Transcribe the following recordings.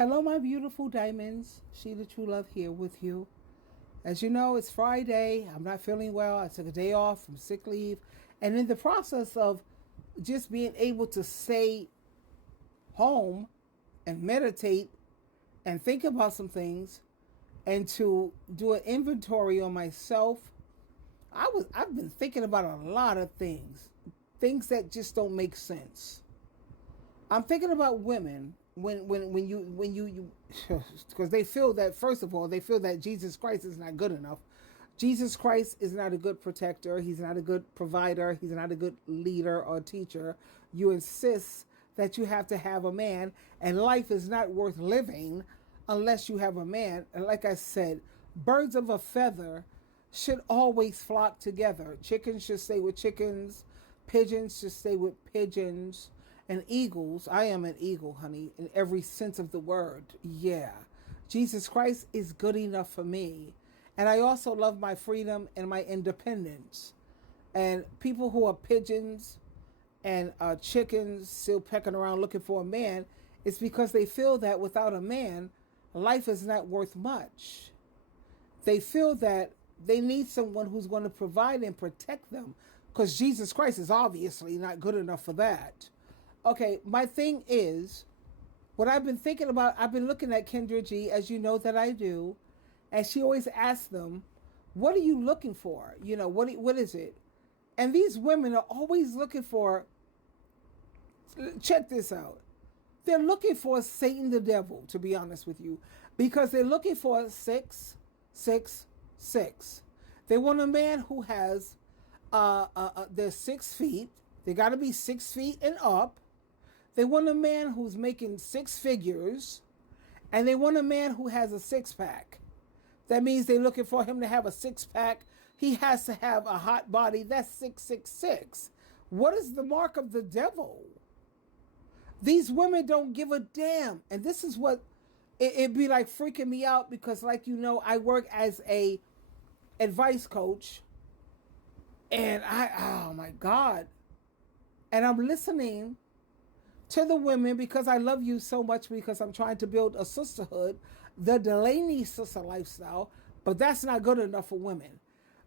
Hello, my beautiful diamonds. She the True Love here with you. As you know, it's Friday. I'm not feeling well. I took a day off from sick leave. And in the process of just being able to stay home and meditate and think about some things and to do an inventory on myself, I've been thinking about a lot of things. Things that just don't make sense. I'm thinking about women when you because they feel that, first of all, they feel that Jesus Christ is not good enough. Jesus Christ is not a good protector. He's not a good provider. He's not a good leader or teacher. You insist that you have to have a man, and life is not worth living unless you have a man. And like I said, birds of a feather should always flock together. Chickens should stay with chickens. Pigeons should stay with pigeons. And eagles, I am an eagle, honey, in every sense of the word. Yeah. Jesus Christ is good enough for me. And I also love my freedom and my independence. And people who are pigeons and chickens still pecking around looking for a man, it's because they feel that without a man, life is not worth much. They feel that they need someone who's going to provide and protect them, because Jesus Christ is obviously not good enough for that. Okay, my thing is, what I've been thinking about, I've been looking at Kendra G, as you know that I do, and she always asks them, what are you looking for? You know, what is it? And these women are always looking for, check this out, they're looking for Satan the devil, to be honest with you, because they're looking for 666. They want a man who has, they're 6 feet, they got to be 6 feet and up. They want a man who's making 6 figures, and they want a man who has a 6-pack. That means they're looking for him to have a 6-pack. He has to have a hot body. That's 666. What is the mark of the devil? These women don't give a damn. And this is what it'd be like freaking me out, because, like, you know, I work as a advice coach, and oh my God. And I'm listening to the women because I love you so much, because I'm trying to build a sisterhood, the Delaney sister lifestyle, but that's not good enough for women.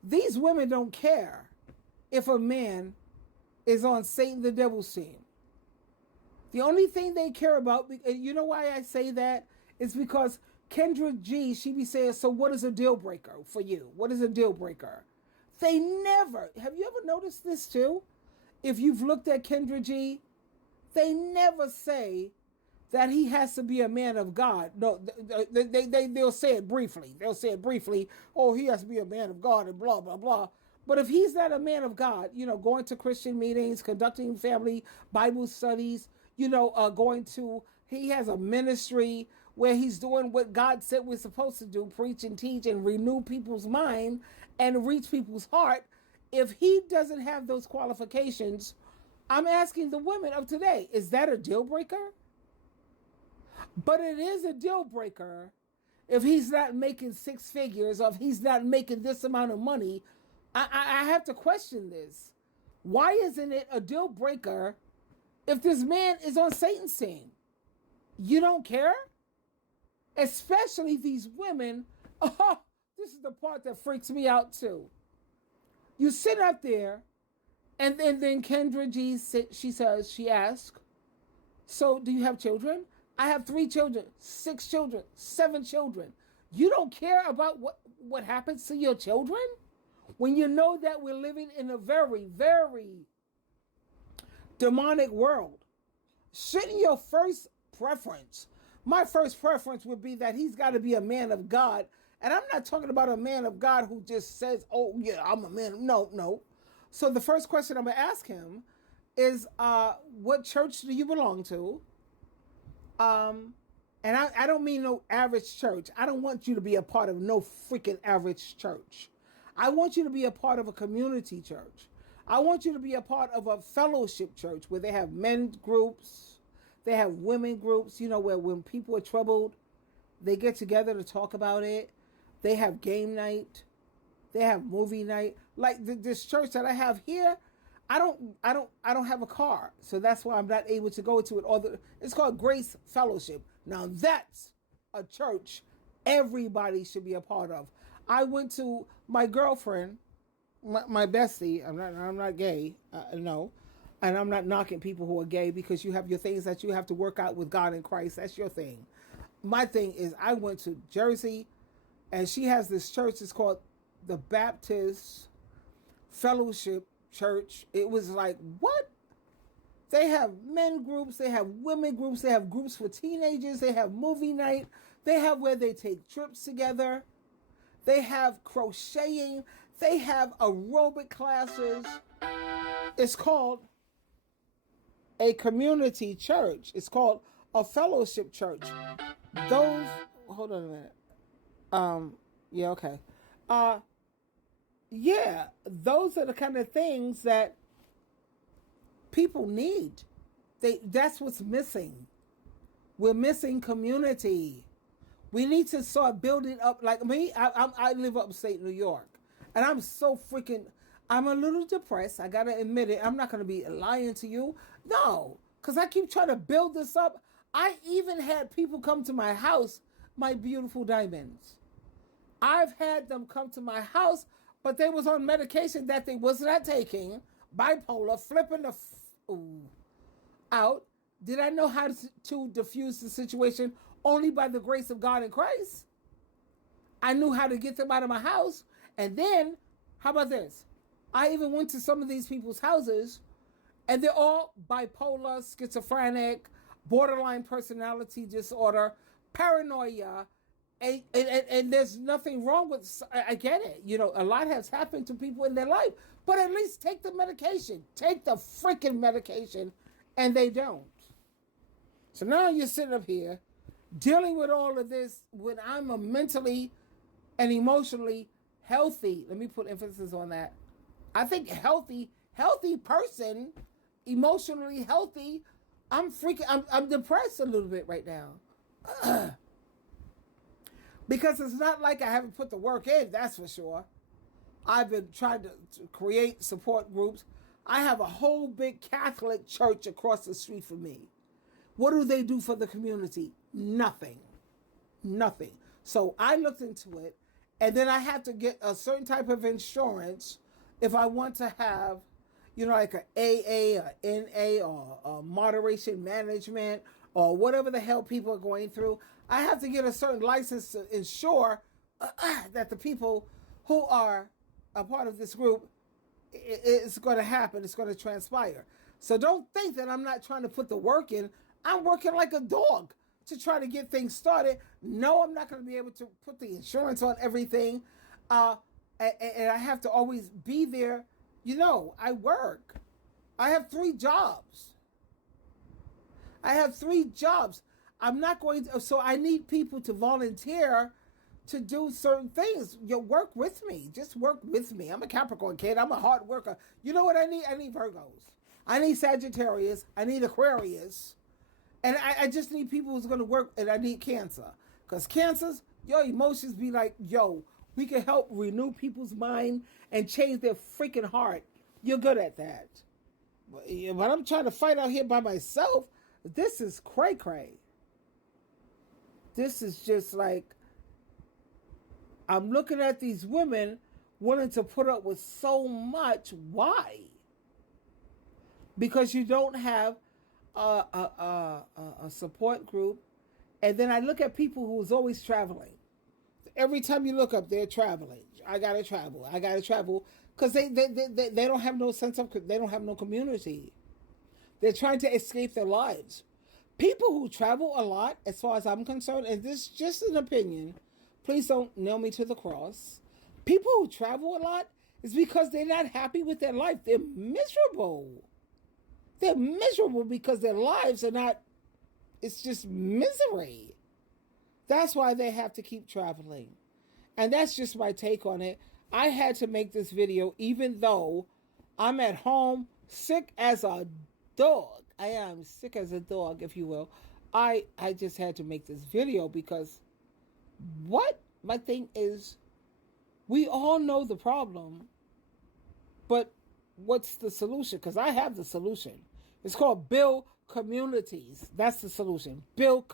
These women don't care if a man is on Satan the devil's team. The only thing they care about, you know why I say that? It's because Kendra G, she be saying, so what is a deal breaker for you? What is a deal breaker? They never, have you ever noticed this too? If you've looked at Kendra G, they never say that he has to be a man of God. No, they'll say it briefly. They'll say it briefly. Oh, he has to be a man of God and blah, blah, blah. But if he's not a man of God, you know, going to Christian meetings, conducting family Bible studies, you know, he has a ministry where he's doing what God said we're supposed to do, preach and teach and renew people's mind and reach people's heart. If he doesn't have those qualifications, I'm asking the women of today, is that a deal breaker? But it is a deal breaker if he's not making 6 figures, or if he's not making this amount of money. I have to question this. Why isn't it a deal breaker if this man is on Satan's team? You don't care? Especially these women. Oh, this is the part that freaks me out too. You sit up there, and then Kendra G, she asks, so do you have children? I have 3 children, 6 children, 7 children. You don't care about what happens to your children? When you know that we're living in a very, very demonic world. Shouldn't your first preference, my first preference would be that he's got to be a man of God. And I'm not talking about a man of God who just says, oh yeah, I'm a man. No. So the first question I'm going to ask him is, what church do you belong to? And I don't mean no average church. I don't want you to be a part of no freaking average church. I want you to be a part of a community church. I want you to be a part of a fellowship church where they have men's groups, they have women groups, you know, where when people are troubled, they get together to talk about it. They have game night. They have movie night. Like this church that I have here, I don't have a car, so that's why I'm not able to go to it. It's called Grace Fellowship. Now that's a church everybody should be a part of. I went to my girlfriend, my bestie. I'm not gay, no, and I'm not knocking people who are gay because you have your things that you have to work out with God in Christ. That's your thing. My thing is, I went to Jersey, and she has this church. It's called the Baptist Fellowship Church. It was like, what? They have men groups, they have women groups, they have groups for teenagers, they have movie night, they have where they take trips together, they have crocheting, they have aerobic classes. It's called a community church. It's called a fellowship church. Those, hold on a minute. Yeah, okay. Yeah, those are the kind of things that people need. That's what's missing. We're missing community. We need to start building up. Like me, I live upstate New York, and I'm a little depressed. I gotta admit it. I'm not gonna be lying to you. No, because I keep trying to build this up. I even had people come to my house, my beautiful diamonds. I've had them come to my house, but they was on medication that they was not taking, bipolar, flipping the out. Did I know how to diffuse the situation? Only by the grace of God in Christ. I knew how to get them out of my house. And then, how about this? I even went to some of these people's houses, and they're all bipolar, schizophrenic, borderline personality disorder, paranoia, and there's nothing wrong with, I get it. You know, a lot has happened to people in their life, but at least take the medication. Take the freaking medication, and they don't. So now you're sitting up here dealing with all of this when I'm a mentally and emotionally healthy. Let me put emphasis on that. I think healthy person, emotionally healthy. I'm depressed a little bit right now. Because it's not like I haven't put the work in, that's for sure. I've been trying to create support groups. I have a whole big Catholic church across the street from me. What do they do for the community? Nothing. So I looked into it, and then I have to get a certain type of insurance if I want to have, like a AA or NA or moderation management or whatever the hell people are going through. I have to get a certain license to ensure that the people who are a part of this group, it's going to happen. It's going to transpire. So don't think that I'm not trying to put the work in. I'm working like a dog to try to get things started. No, I'm not going to be able to put the insurance on everything. And I have to always be there. I work. I have 3 jobs. I'm not going to, so I need people to volunteer to do certain things. Work with me. Just work with me. I'm a Capricorn kid. I'm a hard worker. You know what I need? I need Virgos. I need Sagittarius. I need Aquarius. And I just need people who's going to work, and I need Cancer. Because Cancers, your emotions be like, we can help renew people's mind and change their freaking heart. You're good at that. But I'm trying to fight out here by myself. This is cray-cray. This is just like, I'm looking at these women willing to put up with so much. Why? Because you don't have a support group. And then I look at people who's always traveling. Every time you look up, they're traveling. I gotta travel. Because they don't have no sense of, they don't have no community. They're trying to escape their lives. People who travel a lot, as far as I'm concerned, and this is just an opinion, please don't nail me to the cross. People who travel a lot is because they're not happy with their life. They're miserable. They're miserable because their lives are not, it's just misery. That's why they have to keep traveling. And that's just my take on it. I had to make this video even though I'm at home sick as a dog. I am sick as a dog, if you will. I just had to make this video because my thing is, we all know the problem, but what's the solution? Because I have the solution. It's called build communities. That's the solution. Build